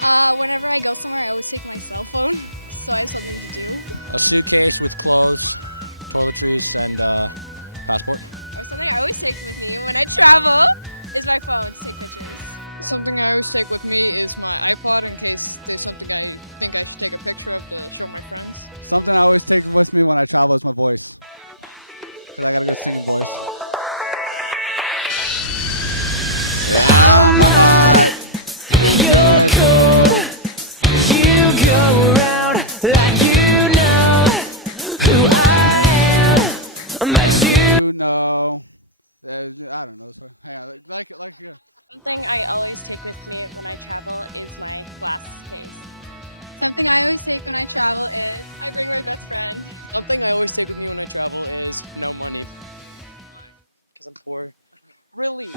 Whenever I go somewhere, I always take my cell phone, so I have something to do. A suitcase with clothes, toiletries, and passport. Or something I always take with me when I travel is my phone to take pictures. Something I always take with me is my iPod in case there's something I think I should take a picture of to show my friends. Something I always take with me when I travel is my voice. Because I got a good singing voice. I'm hot and you're cold. You go around like you know who I am. Makes you know. I don't know. So, hang on. Like. Something I always take with me when I travel is my glass case. Something I always take when I travel is I bring my best friend. Something I always take with me when I travel is no money. Because I'm poor. Really?